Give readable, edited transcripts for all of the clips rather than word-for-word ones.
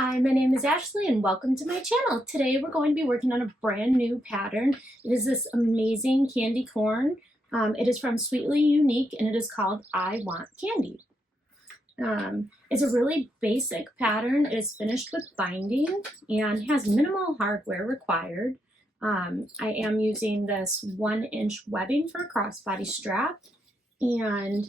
Hi, my name is Ashley and welcome to my channel. Today we're going to be working on a brand new pattern. It is this amazing candy corn. It is from Sweetly Unique and it is called I Want Candy. It's a really basic pattern. It is finished with binding and has minimal hardware required. I am using this 1-inch webbing for a crossbody strap, and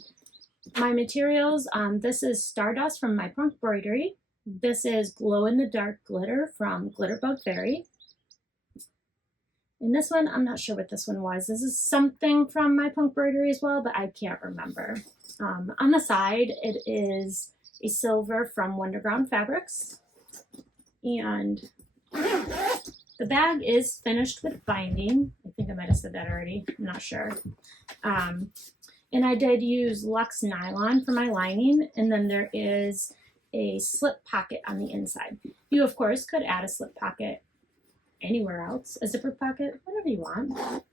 my materials, this is Stardust from My Punk Embroidery. This is Glow in the Dark Glitter from Glitterbug Fairy. And this one, I'm not sure what this one was. This is something from My Punk Embroidery as well, but I can't remember. On the side, it is a silver from Wonderground Fabrics. And the bag is finished with binding. I think I might have said that already. I'm not sure. And I did use Lux Nylon for my lining, and then there is a slip pocket on the inside. You, of course, could add a slip pocket anywhere else, a zipper pocket, whatever you want.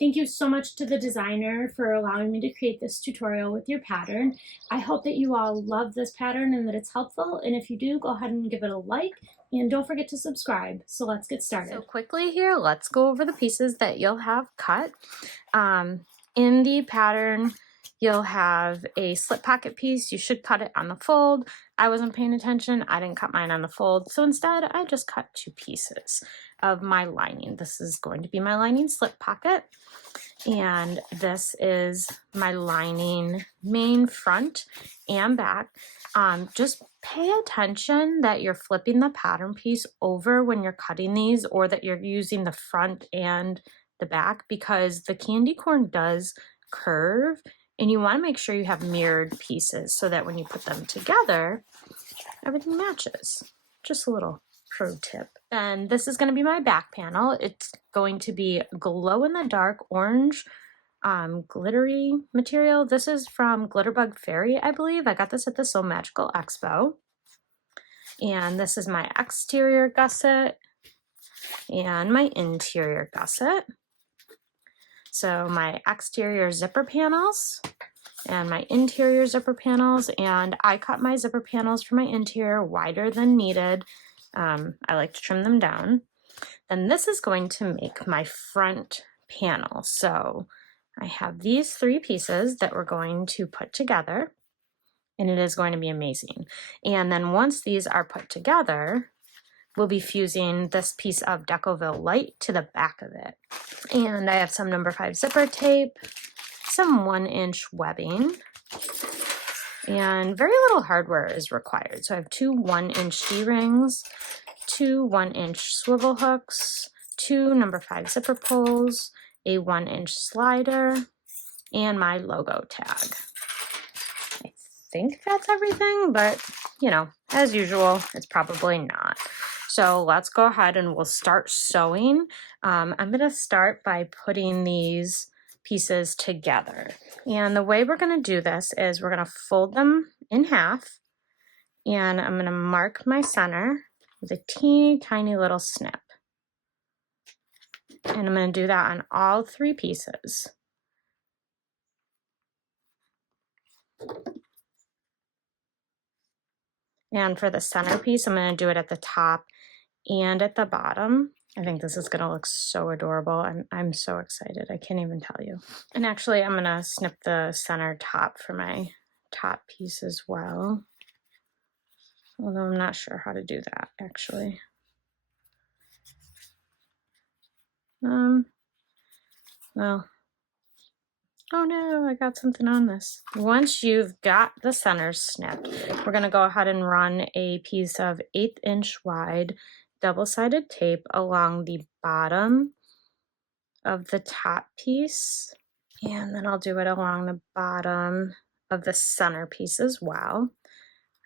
Thank you so much to the designer for allowing me to create this tutorial with your pattern. I hope that you all love this pattern and that it's helpful, and if you do, go ahead and give it a like, and don't forget to subscribe. So let's get started. So quickly here, let's go over the pieces that you'll have cut. In the pattern, you'll have a slip pocket piece. You should cut it on the fold. I wasn't paying attention. I didn't cut mine on the fold. So instead, I just cut 2 pieces of my lining. This is going to be my lining slip pocket. And this is my lining main front and back. Just pay attention that you're flipping the pattern piece over when you're cutting these, or that you're using the front and the back, because the candy corn does curve and you want to make sure you have mirrored pieces so that when you put them together, everything matches. Just a little pro tip. And this is going to be my back panel. It's going to be glow in the dark orange glittery material. This is from Glitterbug Fairy, I believe. I got this at the So Magical Expo. And this is my exterior gusset and my interior gusset. So my exterior zipper panels and my interior zipper panels, and I cut my zipper panels for my interior wider than needed. I like to trim them down. Then this is going to make my front panel. So I have these 3 pieces that we're going to put together, and it is going to be amazing. And then once these are put together, we'll be fusing this piece of Decoville Light to the back of it. And I have some number 5 zipper tape, some 1-inch webbing, and very little hardware is required. So I have 2 1-inch D-rings, 2 1-inch swivel hooks, 2 number 5 zipper pulls, a 1-inch slider, and my logo tag. I think that's everything, but you know, as usual, it's probably not. So let's go ahead and we'll start sewing. I'm going to start by putting these pieces together. And the way we're going to do this is we're going to fold them in half, and I'm going to mark my center with a teeny tiny little snip. And I'm going to do that on all 3 pieces. And for the center piece, I'm going to do it at the top and at the bottom. I think this is going to look so adorable. I'm so excited. I can't even tell you. And actually, I'm going to snip the center top for my top piece as well. Although I'm not sure how to do that, actually. Well, oh no, I got something on this. Once you've got the centers snipped, we're going to go ahead and run a piece of 1/8 inch wide double-sided tape along the bottom of the top piece, and then I'll do it along the bottom of the center piece as well.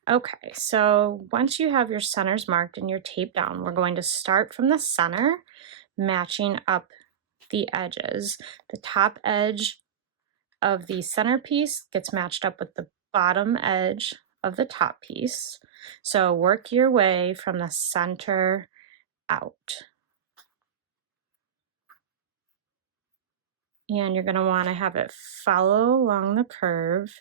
Okay, so once you have your centers marked and your tape down, we're going to start from the center, matching up the edges. The top edge of the center piece gets matched up with the bottom edge of the top piece. So work your way from the center out. And you're going to want to have it follow along the curve.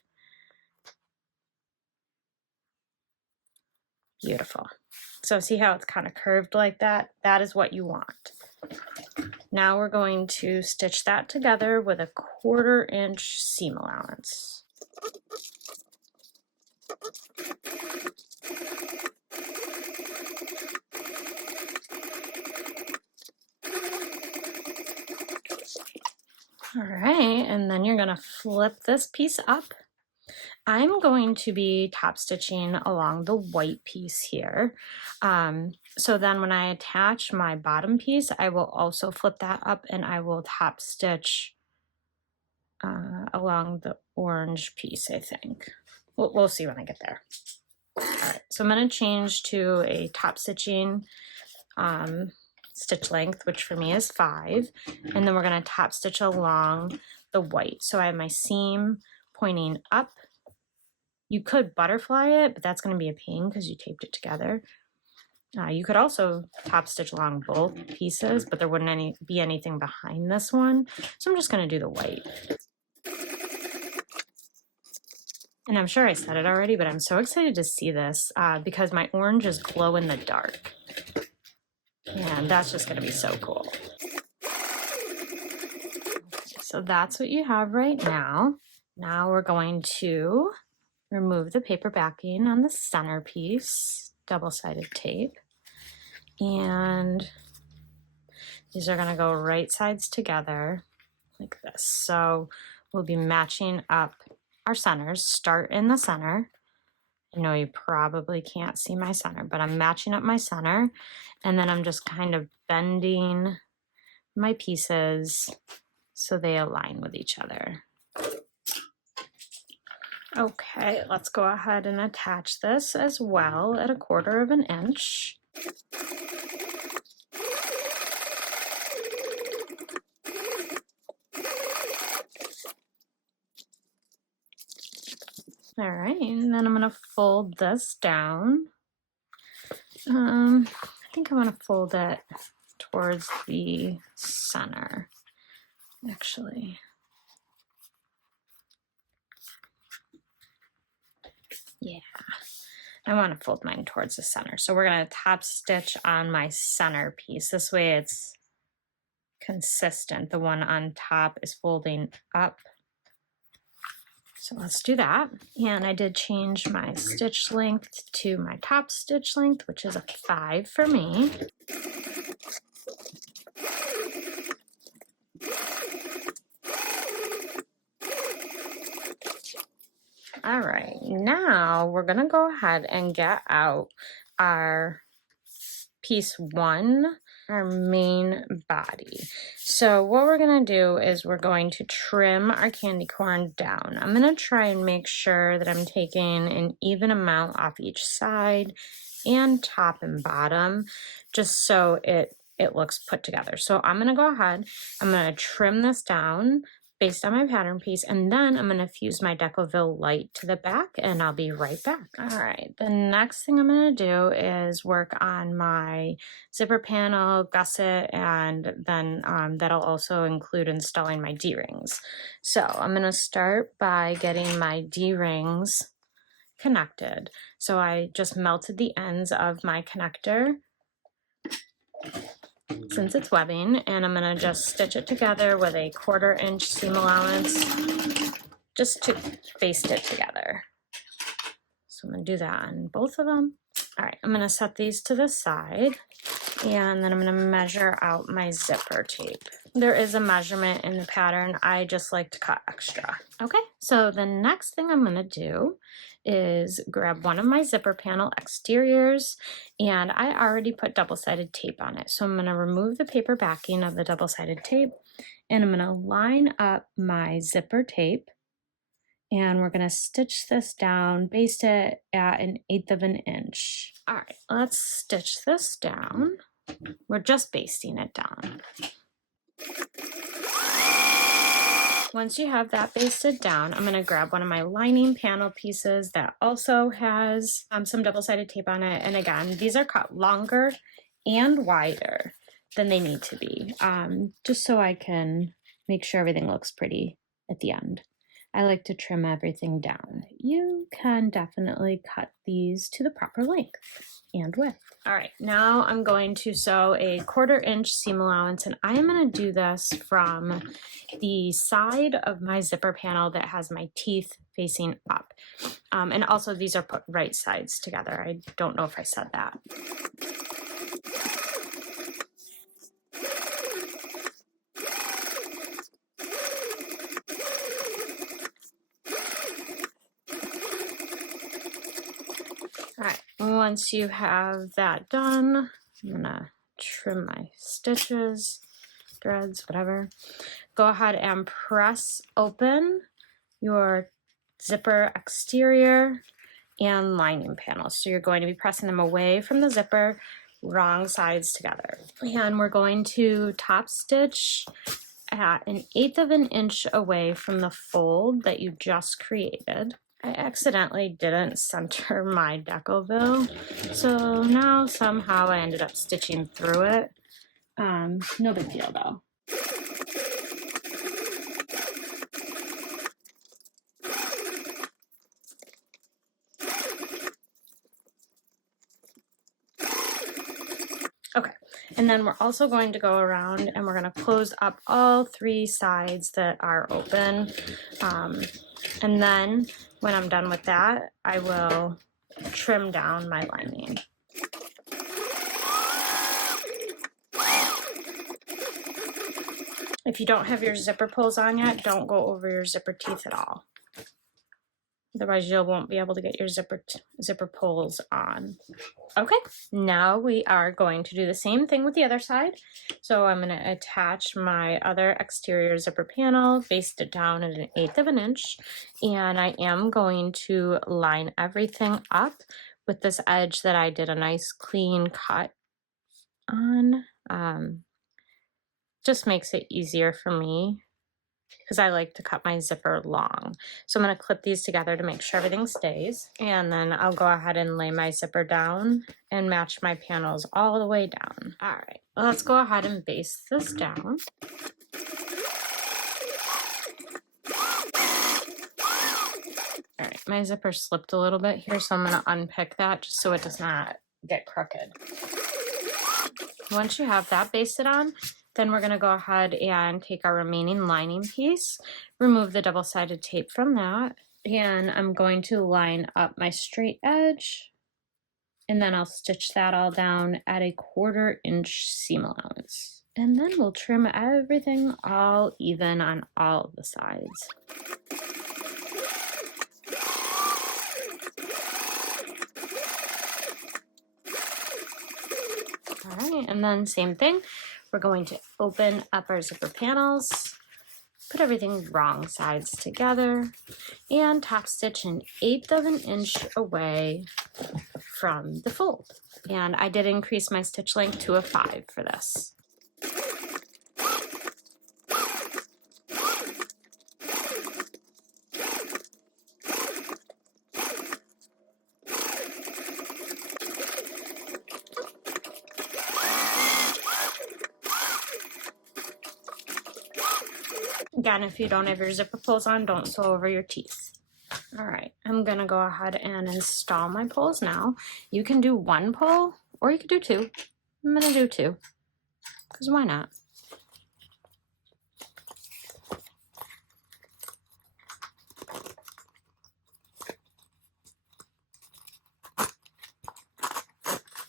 Beautiful. So see how it's kind of curved like that? That is what you want. Now we're going to stitch that together with a 1/4 inch seam allowance. All right, and then you're gonna flip this piece up. I'm going to be top stitching along the white piece here. So then when I attach my bottom piece, I will also flip that up and I will top stitch along the orange piece, I think. We'll see when I get there. All right, so I'm going to change to a top stitching stitch length, which for me is 5, and then we're going to top stitch along the white. So I have my seam pointing up. You could butterfly it, but that's going to be a pain because you taped it together. You could also top stitch along both pieces, but there wouldn't be anything behind this one. So I'm just going to do the white. And I'm sure I said it already, but I'm so excited to see this because my orange is glow in the dark. And that's just going to be so cool. So that's what you have right now. Now we're going to remove the paper backing on the center piece, double-sided tape. And these are going to go right sides together like this. So we'll be matching up our centers. Start in the center. I know you probably can't see my center, but I'm matching up my center, and then I'm just kind of bending my pieces so they align with each other. Okay, let's go ahead and attach this as well at a 1/4 inch. All right, and then I'm going to fold this down. I think I want to fold it towards the center, actually. Yeah, I want to fold mine towards the center. So we're going to top stitch on my center piece. This way it's consistent. The one on top is folding up. So let's do that. And I did change my stitch length to my top stitch length, which is a 5 for me. All right, now we're gonna go ahead and get out our piece 1, our main body. So what we're gonna do is we're going to trim our candy corn down. I'm gonna try and make sure that I'm taking an even amount off each side and top and bottom, just so it looks put together. So I'm gonna go ahead, I'm gonna trim this down based on my pattern piece, and then I'm gonna fuse my Decoville light to the back, and I'll be right back. All right, the next thing I'm gonna do is work on my zipper panel, gusset, and then that'll also include installing my D-rings. So I'm gonna start by getting my D-rings connected. So I just melted the ends of my connector since it's webbing, and I'm gonna just stitch it together with a 1/4 inch seam allowance just to baste it together. So I'm gonna do that on both of them. All right, I'm gonna set these to the side, and then I'm gonna measure out my zipper tape. There is a measurement in the pattern. I just like to cut extra. Okay, so the next thing I'm gonna do is grab one of my zipper panel exteriors, and I already put double-sided tape on it. So I'm gonna remove the paper backing of the double-sided tape, and I'm gonna line up my zipper tape, and we're gonna stitch this down, baste it at an 1/8 inch. All right, let's stitch this down. We're just basting it down. Once you have that basted down, I'm gonna grab one of my lining panel pieces that also has some double-sided tape on it. And again, these are cut longer and wider than they need to be, just so I can make sure everything looks pretty at the end. I like to trim everything down. You can definitely cut these to the proper length and width. All right, now I'm going to sew a 1/4 inch seam allowance, and I am going to do this from the side of my zipper panel that has my teeth facing up. And also these are put right sides together. I don't know if I said that. All right, once you have that done, I'm gonna trim my stitches, threads, whatever. Go ahead and press open your zipper exterior and lining panels. So you're going to be pressing them away from the zipper, wrong sides together. And we're going to top stitch at 1/8 of an inch away from the fold that you just created. I accidentally didn't center my decoville, so now somehow I ended up stitching through it. No big deal though. Okay, and then we're also going to go around and we're going to close up all 3 sides that are open. And then when I'm done with that, I will trim down my lining. If you don't have your zipper pulls on yet, don't go over your zipper teeth at all. Otherwise, you won't be able to get your zipper pulls on. Okay, now we are going to do the same thing with the other side. So I'm going to attach my other exterior zipper panel, baste it down at 1/8 of an inch, and I am going to line everything up with this edge that I did a nice clean cut on. Just makes it easier for me, because I like to cut my zipper long. So I'm going to clip these together to make sure everything stays. And then I'll go ahead and lay my zipper down and match my panels all the way down. All right, well, let's go ahead and baste this down. All right, my zipper slipped a little bit here, so I'm going to unpick that just so it does not get crooked. Once you have that basted on, then we're going to go ahead and take our remaining lining piece, remove the double-sided tape from that, and I'm going to line up my straight edge, and then I'll stitch that all down at a 1/4 inch seam allowance. And then we'll trim everything all even on all of the sides. All right, and then same thing. We're going to open up our zipper panels, put everything wrong sides together, and top stitch 1/8 of an inch away from the fold. And I did increase my stitch length to a 5 for this. Again, if you don't have your zipper pulls on, don't sew over your teeth. All right, I'm gonna go ahead and install my pulls now. You can do 1 pull or you could do 2. I'm gonna do 2, because why not?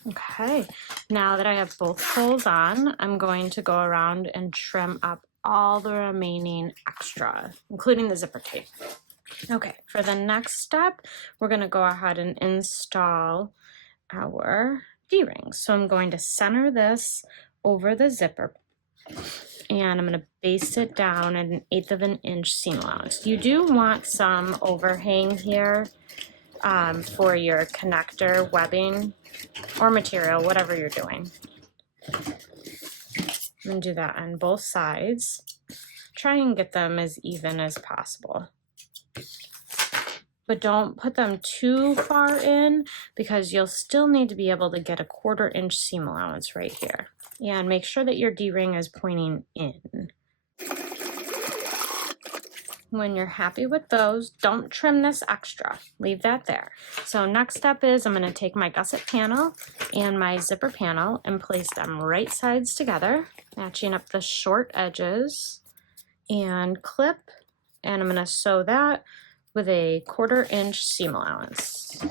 Okay, now that I have both pulls on, I'm going to go around and trim up all the remaining extra, including the zipper tape. Okay, for the next step, we're going to go ahead and install our D-rings. So I'm going to center this over the zipper, and I'm going to baste it down at 1/8 of an inch seam allowance. You do want some overhang here for your connector webbing or material, whatever you're doing. I'm going to do that on both sides. Try and get them as even as possible. But don't put them too far in, because you'll still need to be able to get a 1/4 inch seam allowance right here. And make sure that your D-ring is pointing in. When you're happy with those, don't trim this extra. Leave that there. So next step is I'm going to take my gusset panel and my zipper panel and place them right sides together, matching up the short edges, and clip, and I'm going to sew that with a 1/4 inch seam allowance.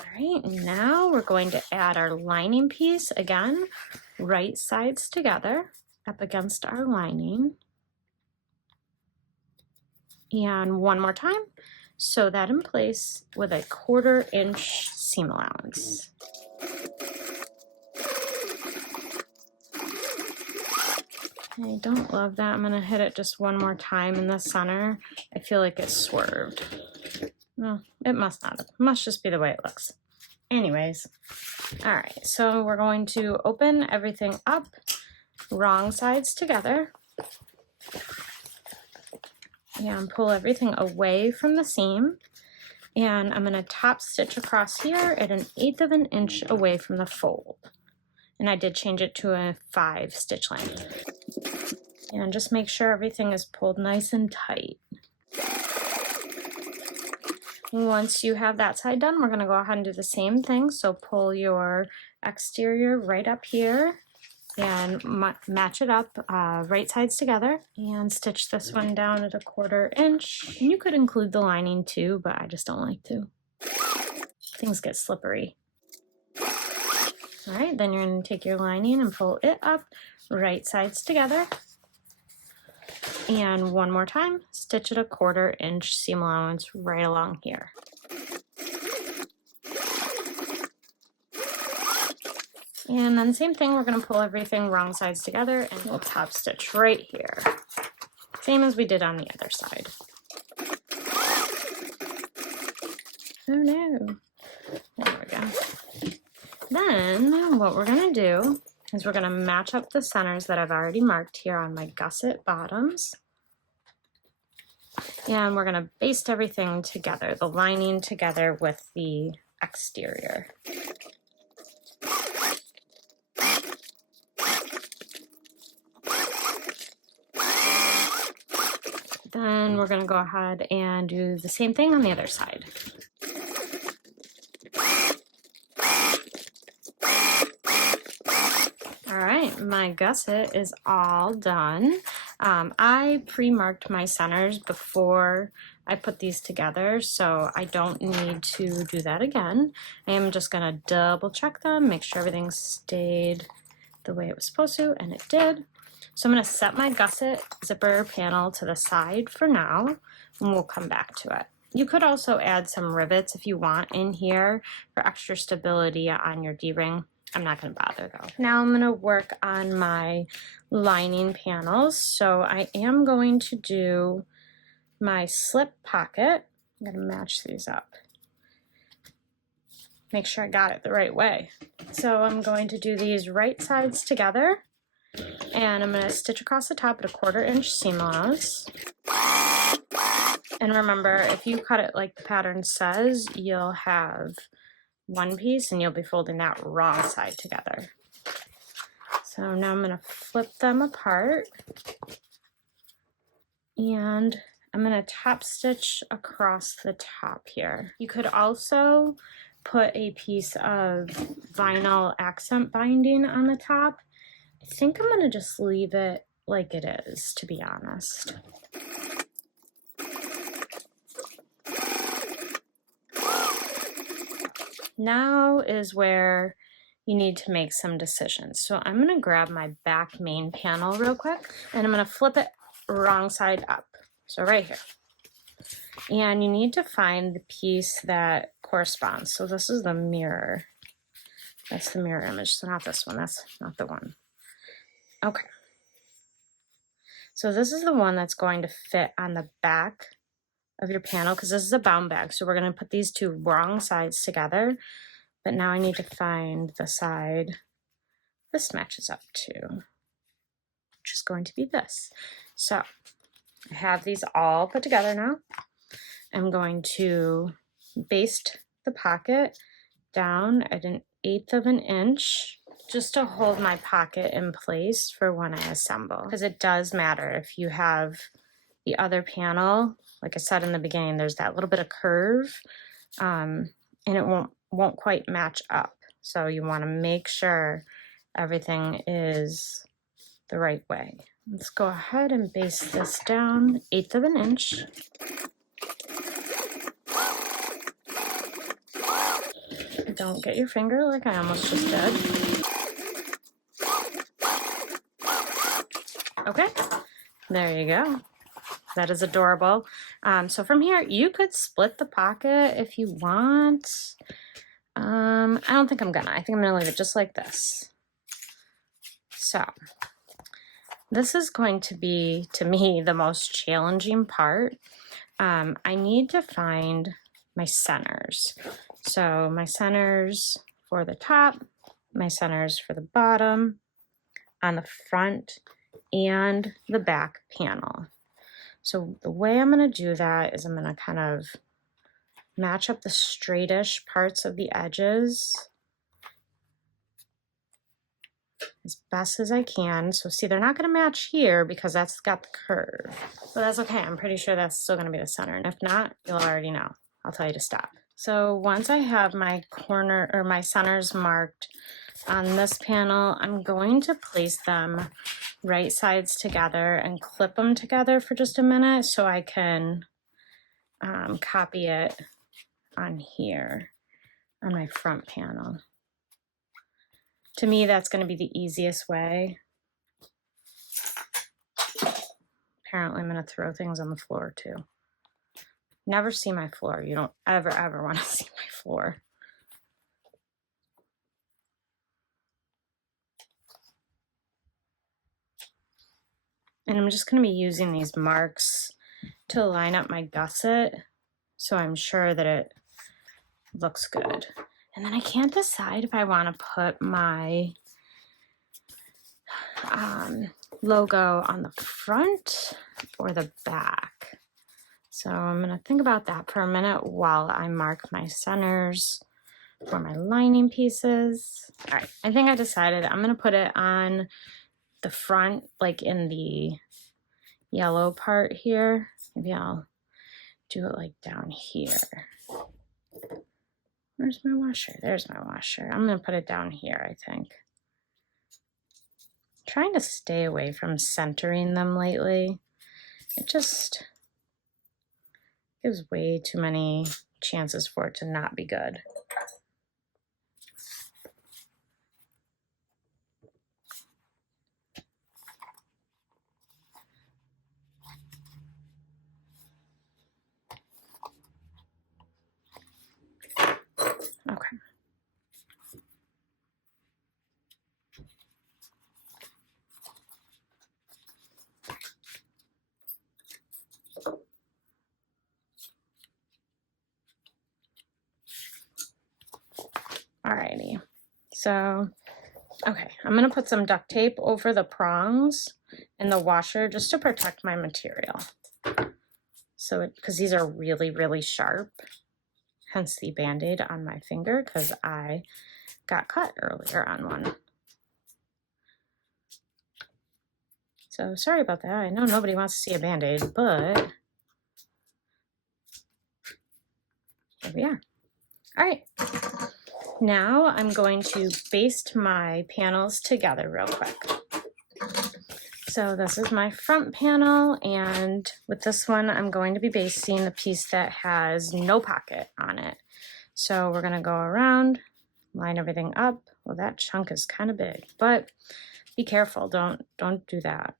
All right, now we're going to add our lining piece again, right sides together up against our lining. And one more time, sew that in place with a 1/4 inch seam allowance. I don't love that. I'm gonna hit it just one more time in the center. I feel like it's swerved. No, it must not have. It must just be the way it looks. Anyways, all right, so we're going to open everything up, wrong sides together, and pull everything away from the seam. And I'm gonna top stitch across here at 1/8 inch away from the fold. And I did change it to a 5 stitch length. And just make sure everything is pulled nice and tight. Once you have that side done, we're gonna go ahead and do the same thing. So pull your exterior right up here and match it up right sides together and stitch this one down at a 1/4 inch. And you could include the lining too, but I just don't like to. Things get slippery. All right, then you're gonna take your lining and pull it up right sides together. And one more time, stitch at a 1/4 inch seam allowance right along here. And then same thing, we're gonna pull everything wrong sides together and we'll top stitch right here. Same as we did on the other side. Oh no, there we go. Then what we're gonna do is we're gonna match up the centers that I've already marked here on my gusset bottoms. And we're gonna baste everything together, the lining together with the exterior. Then we're gonna go ahead and do the same thing on the other side. All right, my gusset is all done. I pre-marked my centers before I put these together, so I don't need to do that again. I am just gonna double check them, make sure everything stayed the way it was supposed to, and it did. So I'm gonna set my gusset zipper panel to the side for now, and we'll come back to it. You could also add some rivets if you want in here for extra stability on your D-ring. I'm not gonna bother though. Now I'm gonna work on my lining panels. So I am going to do my slip pocket. I'm gonna match these up. Make sure I got it the right way. So I'm going to do these right sides together and I'm gonna stitch across the top at a 1/4 inch seam allowance. And remember, if you cut it like the pattern says, you'll have one piece and you'll be folding that wrong side together. So now I'm gonna flip them apart and I'm gonna top stitch across the top here. You could also put a piece of vinyl accent binding on the top. I think I'm gonna just leave it like it is, to be honest. Now is where you need to make some decisions. So I'm gonna grab my back main panel real quick and I'm gonna flip it wrong side up. So right here. And you need to find the piece that corresponds. So this is the mirror. That's the mirror image, so not this one, that's not the one. Okay. So this is the one that's going to fit on the back of your panel because this is a bound bag. So we're gonna put these two wrong sides together, but now I need to find the side this matches up to, which is going to be this. So I have these all put together now. I'm going to baste the pocket down at 1/8 inch just to hold my pocket in place for when I assemble, because it does matter if you have the other panel. Like I said in the beginning, there's that little bit of curve, and it won't quite match up. So you want to make sure everything is the right way. Let's go ahead and baste this down 1/8 of an inch. Don't get your finger like I almost just did. Okay, there you go. That is adorable. So from here, you could split the pocket if you want. I don't think I'm gonna. I think I'm gonna leave it just like this. So this is going to be, to me, the most challenging part. I need to find my centers. So my centers for the top, my centers for the bottom, on the front, and the back panel. So the way I'm going to do that is I'm going to kind of match up the straightish parts of the edges as best as I can. So see, they're not going to match here because that's got the curve. But that's okay. I'm pretty sure that's still going to be the center. And if not, you'll already know. I'll tell you to stop. So once I have my corner or my centers marked on this panel, I'm going to place them right sides together and clip them together for just a minute so I can copy it on here on my front panel. To me, that's going to be the easiest way. Apparently, I'm going to throw things on the floor too. Never see my floor. You don't ever want to see my floor. And I'm just going to be using these marks to line up my gusset so I'm sure that it looks good. And then I can't decide if I want to put my logo on the front or the back. So I'm going to think about that for a minute while I mark my centers for my lining pieces. All right, I think I decided I'm going to put it on the front, like in the yellow part here. Maybe I'll do it like down here. Where's my washer? There's my washer. I'm going to put it down here, I think. I'm trying to stay away from centering them lately. It just gives way too many chances for it to not be good. Okay. Alrighty. So, okay, I'm gonna put some duct tape over the prongs in the washer just to protect my material. So, because these are really, really sharp, hence the Band-Aid on my finger because I got cut earlier on one. So sorry about that. I know nobody wants to see a Band-Aid, but here we are. All right. Now I'm going to baste my panels together real quick. So this is my front panel, and with this one, I'm going to be basting the piece that has no pocket on it. So we're gonna go around, line everything up. Well, that chunk is kind of big, but be careful, don't do that.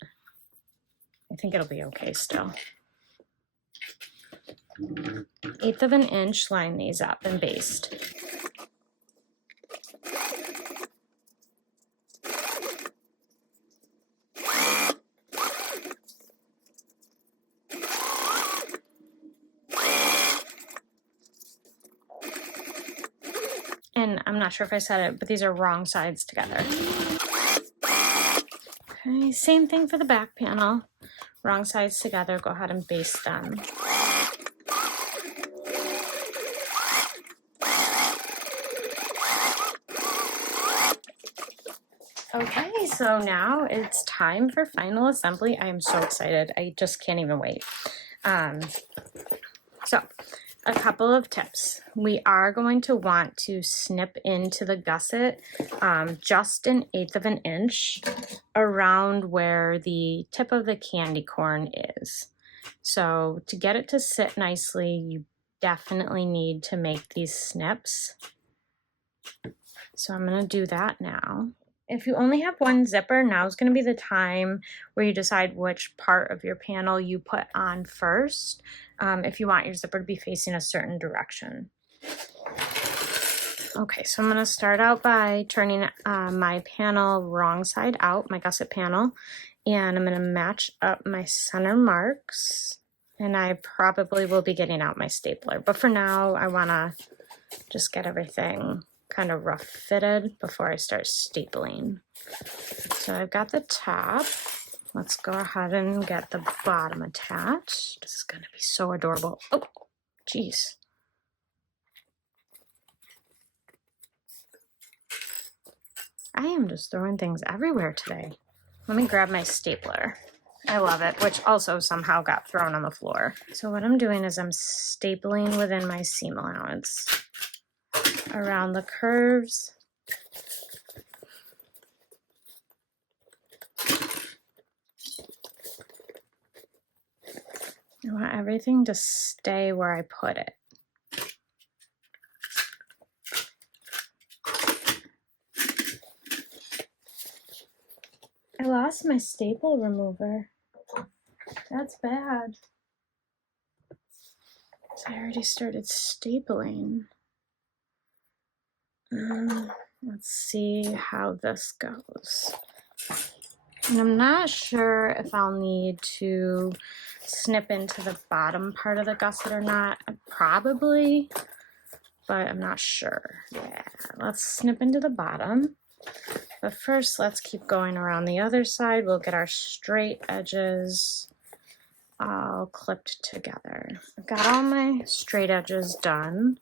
I think it'll be okay still. 1/8 of an inch, line these up and baste. And I'm not sure if I said it, but these are wrong sides together. Okay, same thing for the back panel. Wrong sides together, go ahead and baste them. Okay, so now it's time for final assembly. I am so excited. I just can't even wait. So a couple of tips. We are going to want to snip into the gusset just 1/8 of an inch around where the tip of the candy corn is. So to get it to sit nicely, you definitely need to make these snips. So I'm going to do that now. If you only have one zipper, now is going to be the time where you decide which part of your panel you put on first, if you want your zipper to be facing a certain direction. Okay, so I'm going to start out by turning my panel wrong side out, my gusset panel, and I'm going to match up my center marks, and I probably will be getting out my stapler, but for now I want to just get everything kind of rough fitted before I start stapling. So I've got the top. Let's go ahead and get the bottom attached. This is going to be so adorable. Oh, geez. I am just throwing things everywhere today. Let me grab my stapler. I love it, which also somehow got thrown on the floor. So what I'm doing is I'm stapling within my seam allowance around the curves. I want everything to stay where I put it. I lost my staple remover. That's bad. I already started stapling. Let's see how this goes. And I'm not sure if I'll need to snip into the bottom part of the gusset or not. Probably, but I'm not sure. Yeah, let's snip into the bottom. But first, let's keep going around the other side. We'll get our straight edges all clipped together. I've got all my straight edges done.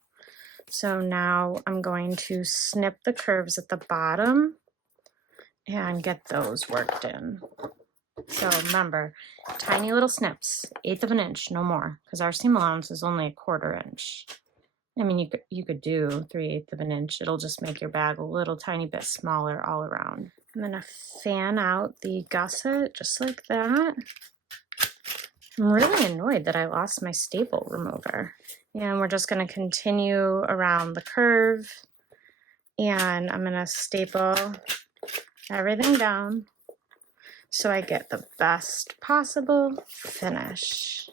So now I'm going to snip the curves at the bottom and get those worked in. So remember, tiny little snips, 1/8 of an inch, no more, because our seam allowance is only 1/4 inch. I mean, you could do 3/8 of an inch. It'll just make your bag a little tiny bit smaller all around. I'm gonna fan out the gusset just like that. I'm really annoyed that I lost my staple remover. And we're just gonna continue around the curve, and I'm gonna staple everything down so I get the best possible finish.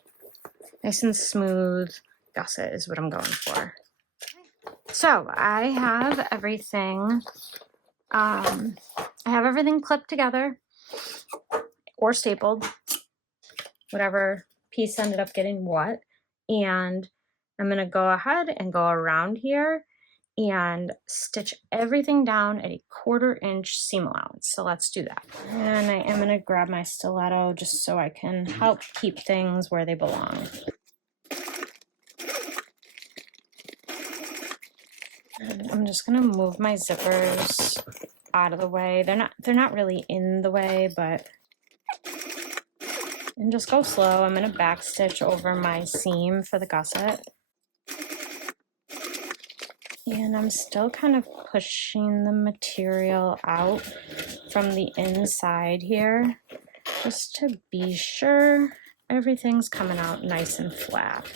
Nice and smooth gusset is what I'm going for. So I have everything, clipped together or stapled, whatever piece ended up getting what. And I'm gonna go ahead and go around here and stitch everything down at 1/4 inch seam allowance. So let's do that. And I am gonna grab my stiletto just so I can help keep things where they belong. And I'm just gonna move my zippers out of the way. They're not really in the way, but and just go slow. I'm gonna back stitch over my seam for the gusset. And I'm still kind of pushing the material out from the inside here, just to be sure everything's coming out nice and flat.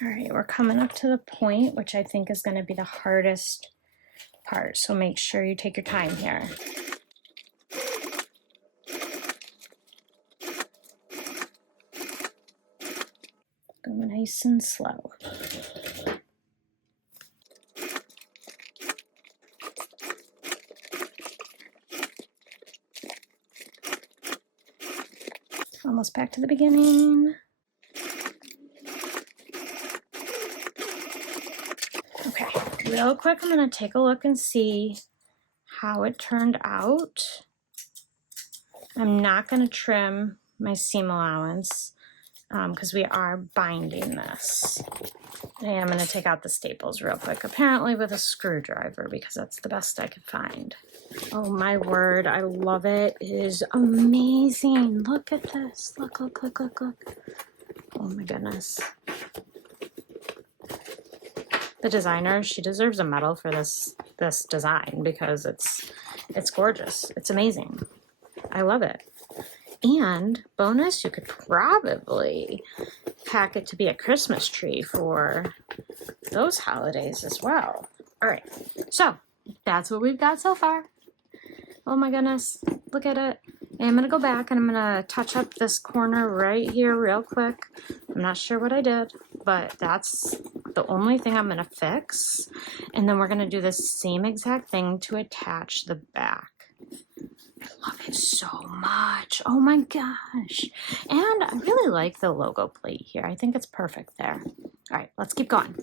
All right, we're coming up to the point, which I think is going to be the hardest part. So make sure you take your time here. Go nice and slow. Almost back to the beginning. Okay, real quick, I'm gonna take a look and see how it turned out. I'm not gonna trim my seam allowance because we are binding this. And I'm gonna take out the staples real quick, apparently with a screwdriver because that's the best I could find. Oh my word, I love it. It is amazing. Look at this. Look, look, look, look, look. Oh my goodness. The designer, she deserves a medal for this design because it's gorgeous. It's amazing. I love it. And bonus, you could probably pack it to be a Christmas tree for those holidays as well. All right, so that's what we've got so far. Oh my goodness, look at it. And I'm gonna go back and I'm gonna touch up this corner right here real quick. I'm not sure what I did, but that's the only thing I'm gonna fix. And then we're gonna do the same exact thing to attach the back. I love it so much. Oh my gosh. And I really like the logo plate here. I think it's perfect there. All right, let's keep going.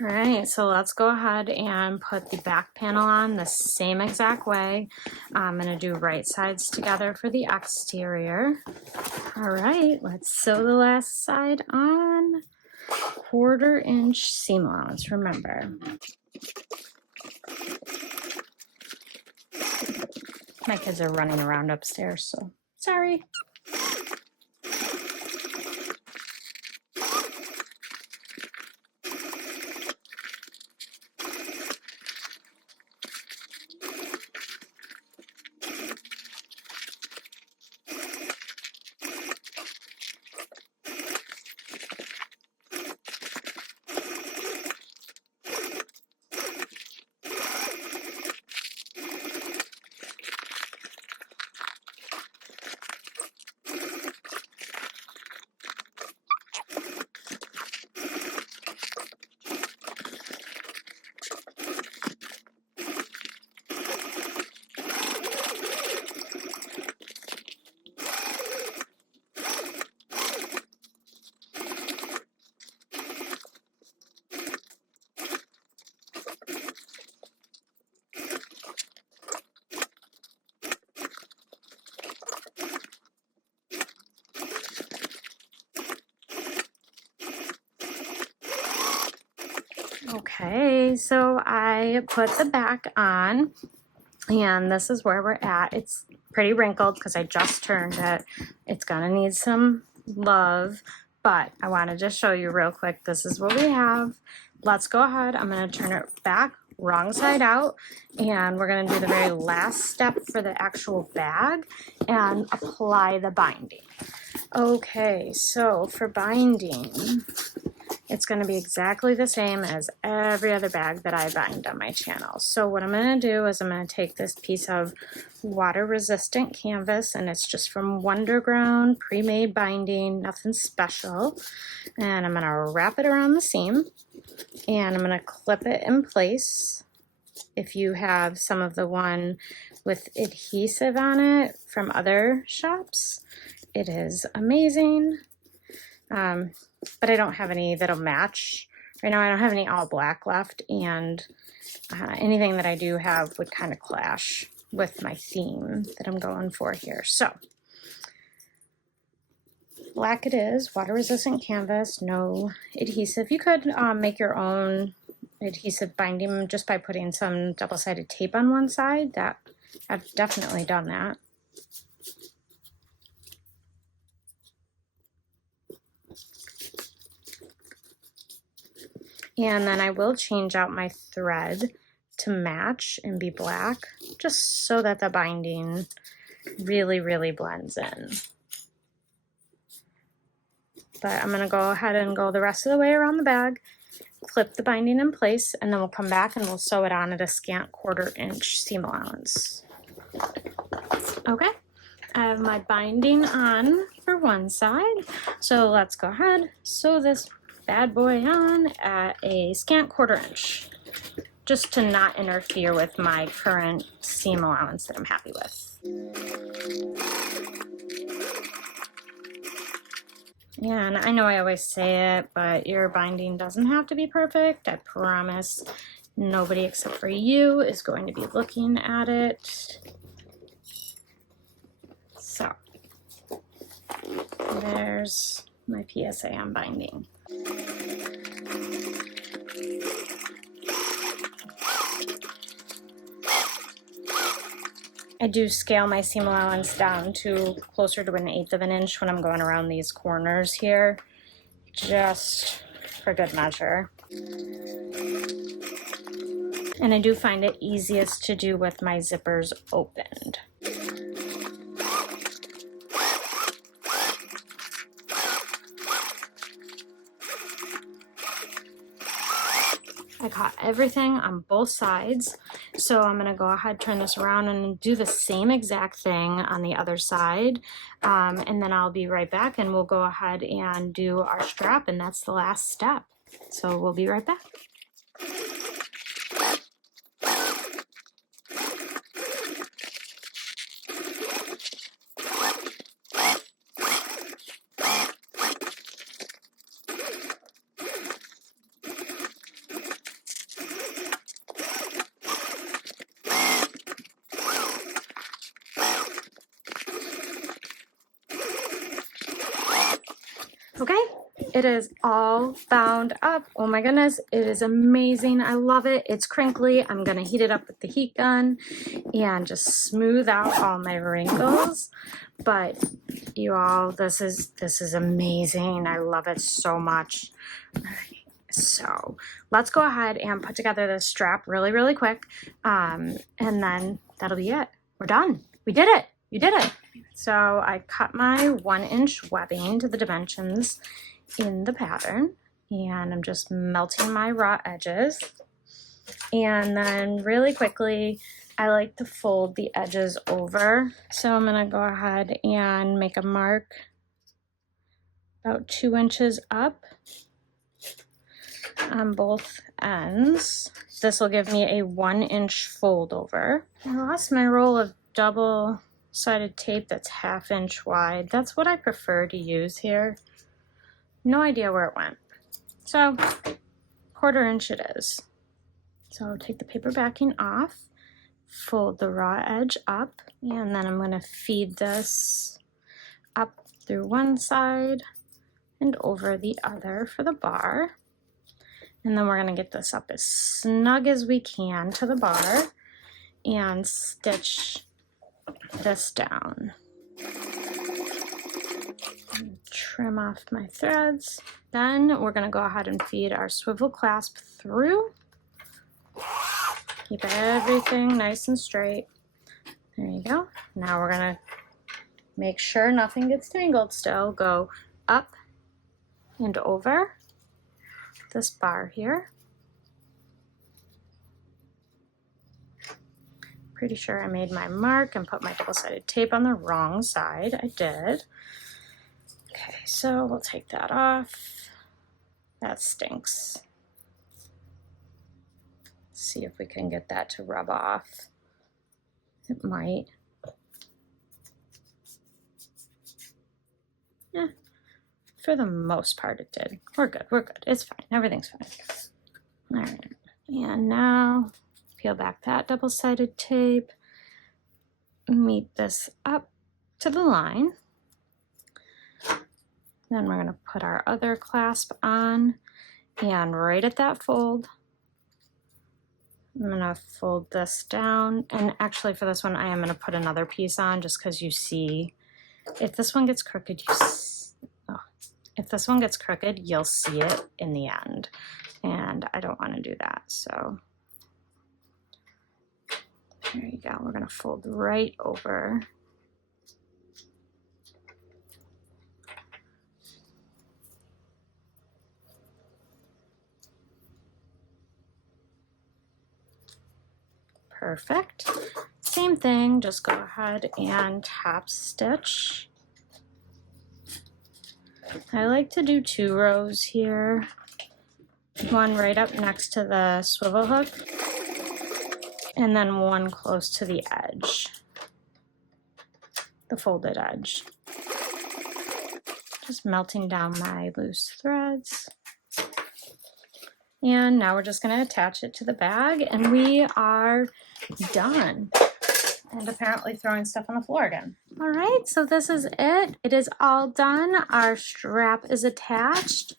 All right, so let's go ahead and put the back panel on the same exact way. I'm gonna do right sides together for the exterior. All right, let's sew the last side on. 1/4 inch seam allowance, remember. My kids are running around upstairs, so sorry. Okay, so I put the back on, and this is where we're at. It's pretty wrinkled because I just turned it. It's gonna need some love, but I wanted to show you real quick. This is what we have. Let's go ahead. I'm gonna turn it back, wrong side out, and we're gonna do the very last step for the actual bag and apply the binding. Okay, so for binding, it's going to be exactly the same as every other bag that I bind on my channel. So what I'm going to do is I'm going to take this piece of water resistant canvas, and it's just from Wonderground, pre-made binding, nothing special. And I'm going to wrap it around the seam, and I'm going to clip it in place. If you have some of the one with adhesive on it from other shops, it is amazing. But I don't have any that'll match. Right now I don't have any all black left, and anything that I do have would kind of clash with my theme that I'm going for here. So black it is, water resistant canvas, no adhesive. You could make your own adhesive binding just by putting some double-sided tape on one side. That I've definitely done that. And then I will change out my thread to match and be black, just so that the binding really, really blends in. But I'm gonna go ahead and go the rest of the way around the bag, clip the binding in place, and then we'll come back and we'll sew it on at a scant 1/4 inch seam allowance. Okay, I have my binding on for one side, so let's go ahead, sew this bad boy on at a scant 1/4 inch, just to not interfere with my current seam allowance that I'm happy with. And I know I always say it, but your binding doesn't have to be perfect. I promise nobody except for you is going to be looking at it. So there's my PSA on binding. I do scale my seam allowance down to closer to 1/8 of an inch when I'm going around these corners here, just for good measure. And I do find it easiest to do with my zippers opened. I caught everything on both sides, so I'm going to go ahead, turn this around, and do the same exact thing on the other side, and then I'll be right back and we'll go ahead and do our strap, and that's the last step. So we'll be right back. Okay, it is all bound up. Oh my goodness, it is amazing. I love it. It's crinkly. I'm gonna heat it up with the heat gun and just smooth out all my wrinkles. But you all, this is amazing. I love it so much. So let's go ahead and put together this strap really quick, and then that'll be it. We're done. We did it. You did it. So I cut my 1-inch webbing to the dimensions in the pattern, and I'm just melting my raw edges. And then really quickly, I like to fold the edges over. So I'm gonna go ahead and make a mark about 2 inches up on both ends. This will give me a 1-inch fold over. I lost my roll of double-sided tape that's 1/2 inch wide. That's what I prefer to use here. No idea where it went. So 1/4 inch it is. So take the paper backing off, fold the raw edge up, and then I'm going to feed this up through one side and over the other for the bar. And then we're going to get this up as snug as we can to the bar and stitch this down. Trim off my threads. Then we're going to go ahead and feed our swivel clasp through. Keep everything nice and straight. There you go. Now we're going to make sure nothing gets tangled still. Go up and over this bar here. Pretty sure I made my mark and put my double-sided tape on the wrong side. I did. Okay, so we'll take that off. That stinks. Let's see if we can get that to rub off. It might. Yeah, for the most part it did. We're good, we're good. It's fine, everything's fine. All right, and now peel back that double-sided tape, meet this up to the line. Then we're going to put our other clasp on, and right at that fold, I'm going to fold this down. And actually for this one, I am going to put another piece on just because you see, if this one gets crooked, if this one gets crooked, you'll see it in the end. And I don't want to do that. So there you go. We're going to fold right over. Perfect. Same thing, just go ahead and top stitch. I like to do 2 rows here. One right up next to the swivel hook, and then one close to the edge, the folded edge. Just melting down my loose threads. And now we're just going to attach it to the bag and we are done. And apparently throwing stuff on the floor again. All right, so this is it. It is all done. Our strap is attached.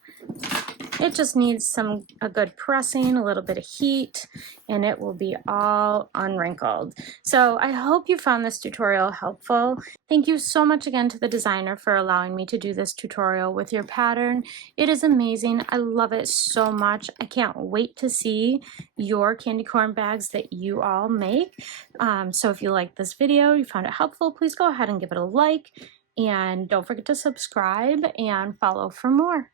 It just needs a good pressing, a little bit of heat, and it will be all unwrinkled. So I hope you found this tutorial helpful. Thank you so much again to the designer for allowing me to do this tutorial with your pattern. It is amazing. I love it so much. I can't wait to see your candy corn bags that you all make. So if you liked this video, you found it helpful, please go ahead and give it a like, and don't forget to subscribe and follow for more.